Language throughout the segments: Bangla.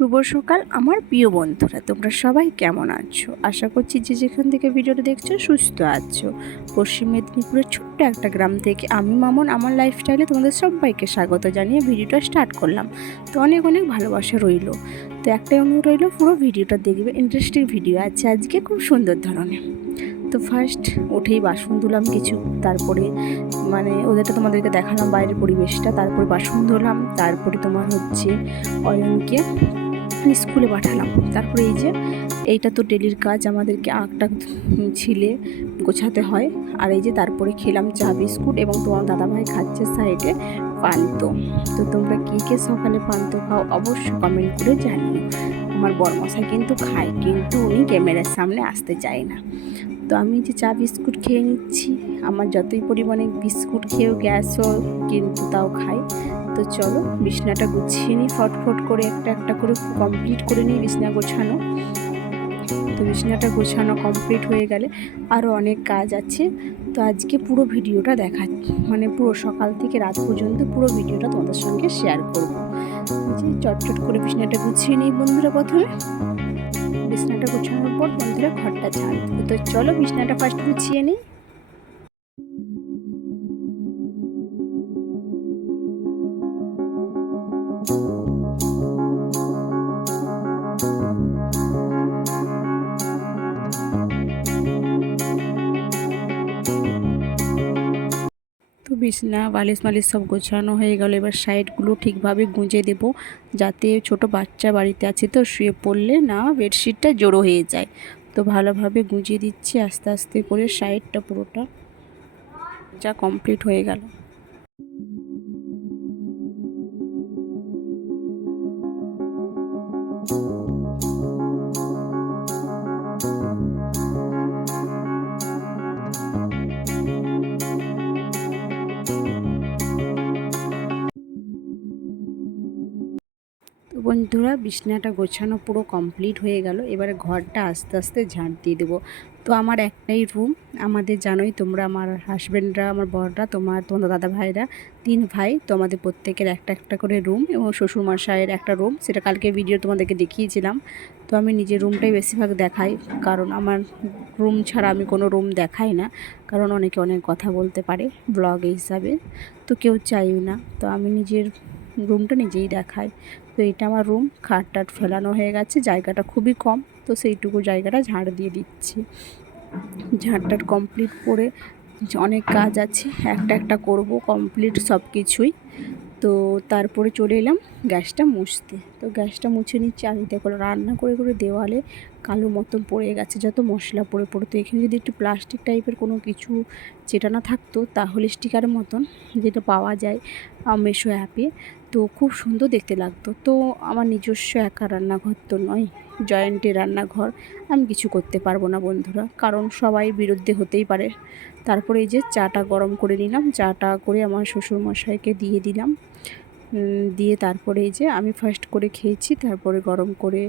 শুভ সকাল আমার প্রিয় বন্ধুরা, তোমরা সবাই কেমন আছো? আশা করছি যে যেখান থেকে ভিডিওটা দেখছ সুস্থ আছো। পশ্চিম মেদিনীপুরের ছোট্ট একটা গ্রাম থেকে আমি মামন, আমার লাইফস্টাইলে তোমাদের সবাইকে স্বাগত জানিয়ে ভিডিওটা স্টার্ট করলাম। তো অনেক অনেক ভালোবাসা রইল। তো একটাই অনুরোধ রইল, পুরো ভিডিওটা দেখবে ইন্টারেস্টিং ভিডিও আছে আজকে খুব সুন্দর ধরনের। তো ফার্স্ট উঠেই বাসন ধুলাম কিছু, তারপরে মানে ওদেরটা তোমাদেরকে দেখালাম বাইরের পরিবেশটা, তারপরে বাসন ধুলাম, তারপরে তোমার হচ্ছে অয়নকে স্কুলে পাঠালাম। তারপরে এই যে, এইটা তো ডেলির কাজ, আমাদেরকে আঁকটা ছিলে গোছাতে হয়। আর এই যে, তারপরে খেলাম চা, বিস্কুট এবং তোমার দাদাভাই খাচ্ছে সাইডে পান্ত। তো তোমরা কী কে সকালে পান্ত খাও অবশ্যই কমেন্ট করে জানিও। আমার বরমশাই কিন্তু খায়, কিন্তু উনি ক্যামেরার সামনে আসতে চায় না। তো আমি যে চা, বিস্কুট খেয়ে নিচ্ছি, আমার যতই পরিমাণে বিস্কুট খেয়েও গ্যাসও কিন্তু তাও খাই। তো চলো, বিছনাটা গুছিয়ে নিই, ফটফট করে একটা একটা করে কমপ্লিট করে নিই বিছনা গোছানো। তো বিছনাটা গোছানো কমপ্লিট হয়ে গেলে আরও অনেক কাজ আছে। তো আজকে পুরো ভিডিওটা দেখা মানে পুরো সকাল থেকে রাত পর্যন্ত পুরো ভিডিওটা তোমাদের সঙ্গে শেয়ার করব। চটচট করে বিছনাটা গুছিয়ে নিই বন্ধুরা প্রথমে। বিছনাটা গোছানোর পর বন্ধুরা ঘরটা দেবো। তো চলো বিছনাটা ফার্স্ট গুছিয়ে নিই। তো বিছনা, বালিশ মালিশ সব গোছানো হয়ে গেল। এবার সাইডগুলো ঠিকভাবে গুঁজে দেব যাতে ছোট বাচ্চা বাড়িতে আছে তো শুয়ে পড়লে না বেডশিটটা জড়ো হয়ে যায়। তো ভালোভাবে গুঁজে দিচ্ছি আস্তে আস্তে করে সাইডটা পুরোটা। যা কমপ্লিট হয়ে গেল। বন্ধুরা, বিছনাটা গোছানো পুরো কমপ্লিট হয়ে গেল। এবারে ঘরটা আস্তে আস্তে ঝাঁট দিয়ে দেবো। তো আমার একটাই রুম আমাদের জানোই তোমরা আমার হাজব্যান্ডরা আমার বররা, তোমার তোমার দাদা ভাইরা, তিন ভাই, তো আমাদের প্রত্যেকের একটা একটা করে রুম এবং শ্বশুরমশাইয়ের একটা রুম সেটা কালকে ভিডিও তোমাদেরকে দেখিয়েছিলাম। তো আমি নিজের রুমটাই বেশিরভাগ দেখাই, কারণ আমার রুম ছাড়া আমি কোনো রুম দেখাই না, কারণ অনেকে অনেক কথা বলতে পারে ব্লগ হিসাবে। তো কেউ চাইও না, তো আমি নিজের রুমটা নিজেই দেখাই। তো এটা আমার রুম খাট টাট ফেলানো হয়ে গেছে, জায়গাটা খুবই কম, তো সেইটুকু জায়গাটা ঝাড় দিয়ে দিচ্ছি। ঝাড়টার কমপ্লিট করে অনেক কাজ আছে একটা একটা করব কমপ্লিট সব কিছুই তো তারপরে চলে এলাম গ্যাসটা মুছতে। তো গ্যাসটা মুছে নিচ্ছি আর দেখো রান্না করে করে দেওয়ালে কালো মতন পড়ে গেছে, যত মশলা পড়ে পড়তো এখানে যদি একটু প্লাস্টিক টাইপের কোনো কিছু চেটানো থাকতো, তাহলে স্টিকারের মতন যেটা পাওয়া যায় মেশো অ্যাপে তো খুব সুন্দর দেখতে লাগতো। তো আমার নিজস্ব একা রান্নাঘর তো নয়। জয়েন্টে রান্নাঘর, আমি কিছু করতে পারব না বন্ধুরা, কারণ সবাই বিরুদ্ধে হতেই পারে। তারপরে এই যে চাটা গরম করে নিলাম, চাটা করে আমার শ্বশুরমশাইকে দিয়ে দিলাম। দিয়ে তারপরে এই যে আমি ফার্স্ট করে খেয়েছি, তারপরে গরম করে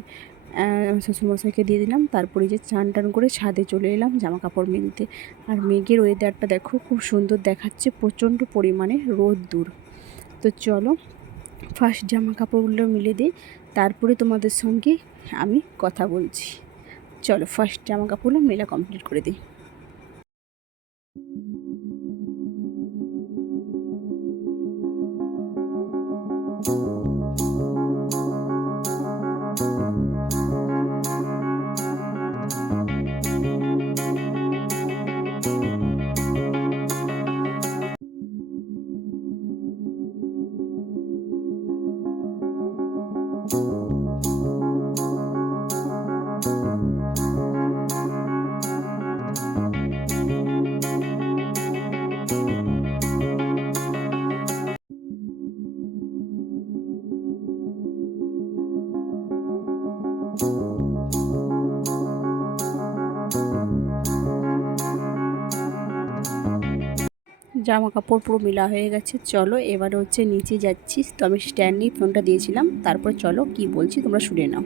শ্বশুরমশাইকে দিয়ে দিলাম, তারপরে যে চান টান করে ছাদে চলে এলাম জামা কাপড় মিলতে। আর মেঘের ওয়েদারটা দেখো, খুব সুন্দর দেখাচ্ছে, প্রচণ্ড পরিমাণে রোদ দূর তো চলো ফার্স্ট জামা কাপড়গুলো মিলে দিই, তারপরে তোমাদের সঙ্গে আমি কথা বলছি। চলো ফার্স্ট জামা কাপড়গুলো মেলা কমপ্লিট করে দিই। জামা কাপড় পুরো মেলা হয়ে গেছে। চলো এবার হচ্ছে নিচে যাচ্ছিস তো আমি স্ট্যান্ডেই ফোনটা দিয়েছিলাম। তারপর চলো কি বলছি তোমরা শুনে নাও।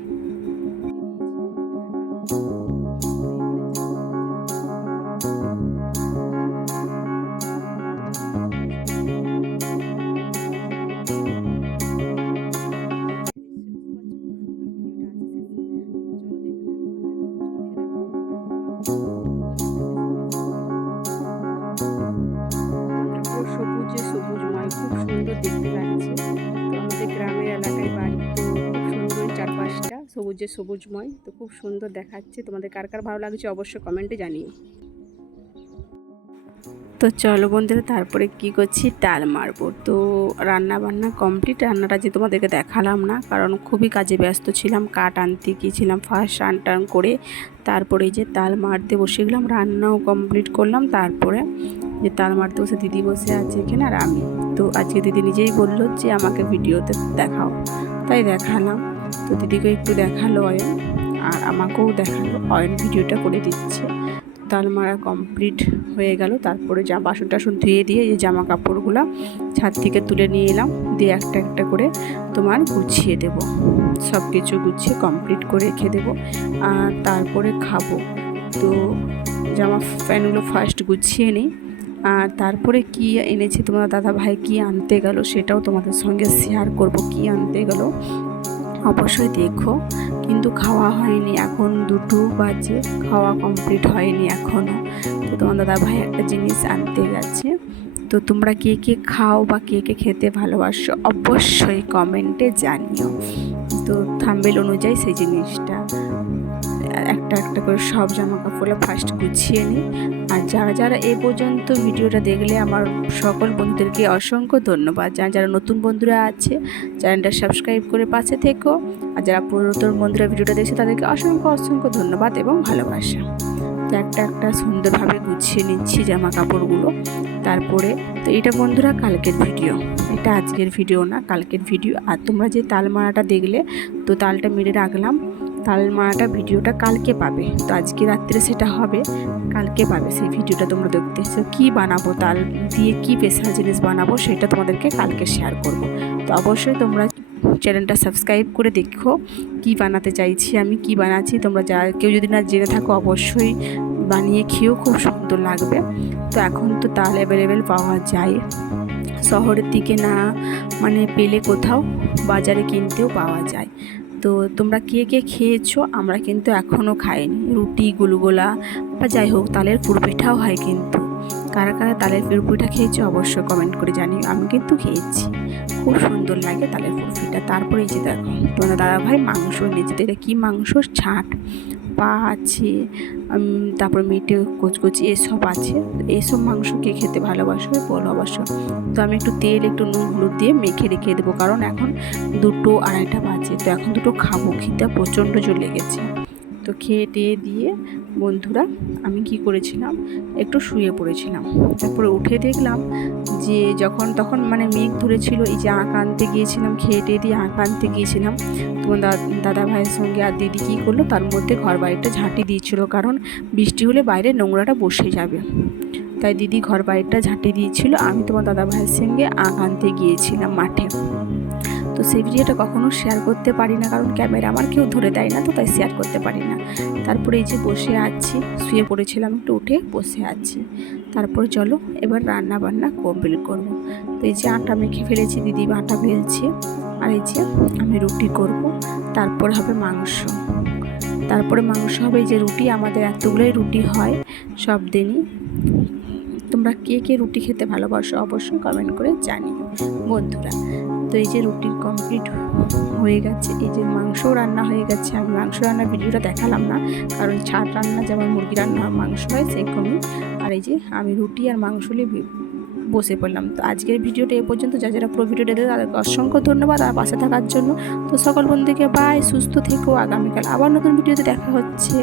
সবুজে সবুজময়। তো খুব সুন্দর দেখাচ্ছে। তোমাদের কার কার ভালো লাগছে অবশ্যই কমেন্টে জানিও। তো চলো বন্ধুরা, তারপরে কি করছি? ডাল মারবো। তো রান্না বান্না কমপ্লিট রান্নাটা যে তোমাদেরকে দেখালাম না, কারণ খুবই কাজে ব্যস্ত ছিলাম। কাট আনতে গিয়েছিলাম ফার্স্ট রান টান করে। তারপরে যে তাল মারতে বসে গেলাম, রান্নাও কমপ্লিট করলাম। তারপরে যে তাল মারতে বসে দিদি বসে আছে এখানে আর আমি। তো আজকে দিদি নিজেই বলল যে আমাকে ভিডিওতে দেখাও। তাই দেখালাম। তো দিদিকে একটু দেখাল অয়ন, আর আমাকেও দেখাল। অয়ন ভিডিওটা করে দিচ্ছে। তাল মারা কমপ্লিট হয়ে গেল। তারপরে যা বাসন টাসন ধুয়ে দিয়ে এই জামা কাপড়গুলো ছাদ থেকে তুলে নিয়ে এলাম। দিয়ে একটা একটা করে তোমার গুছিয়ে দেব। সব কিছু গুছিয়ে কমপ্লিট করে রেখে দেবো। আর তারপরে খাব। তো জামা প্যান্টগুলো ফার্স্ট গুছিয়ে নিই। আর তারপরে কি এনেছে তোমার দাদা ভাই কি আনতে গেল সেটাও তোমাদের সঙ্গে শেয়ার করব। কি আনতে গেল? অবশ্যই দেখো, কিন্তু খাওয়া হয়নি। এখন দুটো বাজে, খাওয়া কমপ্লিট হয়নি এখনও তো তোমার দাদা ভাই একটা জিনিস আনতে গেছে। তো তোমরা কে কে খাও বা কে কে খেতে ভালোবাসো অবশ্যই কমেন্টে জানিও। তো থাম্বেল অনুযায়ী সেই জিনিসটা একটা একটা করে সব জামা কাপড় ফার্স্ট গুছিয়ে নিই। আর যারা যারা এ পর্যন্ত ভিডিওটা দেখলে আমার সকল বন্ধুদেরকে অসংখ্য ধন্যবাদ। যারা যারা নতুন বন্ধুরা আছে, চ্যানেলটা সাবস্ক্রাইব করে পাশে থেকো। আর যারা পুরাতন বন্ধুরা ভিডিওটা দেখছে, তাদেরকে অসংখ্য অসংখ্য ধন্যবাদ এবং ভালোবাসা। তো একটা একটা সুন্দরভাবে গুছিয়ে নিচ্ছি জামা কাপড়গুলো তারপরে তো এটা বন্ধুরা কালকের ভিডিও। এটা আজকের ভিডিও না, কালকের ভিডিও। আর তোমরা যে তাল মারাটা দেখলে, তো তালটা মেরে রাখলাম। তাল মারাটা ভিডিওটা কালকে পাবে। তো আজকে রাত্রে সেটা হবে, কালকে পাবে সেই ভিডিওটা তোমরা দেখতে। এসো কী বানাবো তাল দিয়ে কী স্পেশাল জিনিস বানাবো সেটা তোমাদেরকে কালকে শেয়ার করব। তো অবশ্যই তোমরা চ্যানেলটা সাবস্ক্রাইব করে দেখো, কি বানাতে চাইছি আমি, কি বানাচ্ছি। তোমরা যা কেউ যদি না জেনে থাকো, অবশ্যই বানিয়ে খেয়েও খুব সুন্দর লাগবে। তো এখন তো তাল অ্যাভেলেবেল পাওয়া যায়। শহরের দিকে না মানে পেলে কোথাও বাজারে কিনতেও পাওয়া যায়। তো তোমরা কে কে খেয়েছো, আমরা কিন্তু এখনও খাইনি। রুটি, গুলগোলা, বা যাই হোক, তালের কুরপিঠাও হয় কিন্তু। কারা কারা তালের পুরপিঠা খেয়েছো অবশ্যই কমেন্ট করে জানি আমি কিন্তু খেয়েছি। খুব সুন্দর লাগে তালের কুরপিটা তারপরে যে দেখো তোমরা দাদা ভাই মাংস নিয়েছে এটা কী মাংস? ছাট। পা আছে তারপর মেটে কচকচি, এসব আছে। এসব মাংস কে খেতে ভালোবাসো বলো অবশ্য। তো আমি একটু তেল, একটু নুন, হলুদ দিয়ে মেখে রেখে দেবো। কারণ এখন দুটো আড়াইটা বাজে, তো এখন দুটো খাব খেতে প্রচণ্ড জোর লেগেছে। তো খেয়ে টেয়ে দিয়ে বন্ধুরা আমি কি করেছিলাম? একটু শুয়ে পড়েছিলাম। তারপরে উঠে দেখলাম যে যখন তখন মানে মেঘ ধরেছিল, এই যে আঁক আনতে গিয়েছিলাম, খেয়ে টেয়ে দিয়ে আঁক আনতে গিয়েছিলাম তোমার দাদা ভাইয়ের সঙ্গে আর দিদি কী করল, তার মধ্যে ঘর বাড়িটা ঝাঁটি দিয়েছিল, কারণ বৃষ্টি হলে বাইরে নোংরাটা বসে যাবে। তাই দিদি ঘর বাড়িটা ঝাঁটি দিয়েছিল, আমি তোমার দাদা ভাইয়ের সঙ্গে আঁক আনতে গিয়েছিলাম মাঠে। সেই ভিডিওটা কখনো শেয়ার করতে পারি না, কারণ ক্যামেরা আমার কেউ ধরে দেয় না, তো তাই শেয়ার করতে পারি না। তারপরে এই যে বসে আছি, শুয়ে পড়েছিলাম একটু উঠে বসে আছি। তারপরে চলো, এবার রান্না বান্না কমপ্লিট করব। তো এই যে আটা মেখে ফেলেছি, দিদি আটা ফেলছে আর এই যে আমি রুটি করব, তারপর হবে মাংস। তারপরে মাংস হবে এই যে রুটি, আমাদের এতগুলোই রুটি হয়, সব দিনই। তোমরা কে কে রুটি খেতে ভালোবাসো অবশ্যই কমেন্ট করে জানিও। বন্ধুরা তো এই যে রুটি কমপ্লিট হয়ে গেছে, এই যে মাংসও রান্না হয়ে গেছে। আমি মাংস রান্নার ভিডিওটা দেখালাম না, কারণ ছাট রান্না, যেমন মুরগি রান্না, মাংস হয় সেরকমই। আর এই যে আমি রুটি আর মাংস নিয়ে বসে পড়লাম। তো আজকের ভিডিওটা এ পর্যন্ত, যা যারা পুরো ভিডিওটা দেবে তাদেরকে অসংখ্য ধন্যবাদ আর পাশে থাকার জন্য। তো সকল বন্ধুকে বাই সুস্থ থেকো, আগামীকাল আবার নতুন ভিডিওতে দেখা হচ্ছে।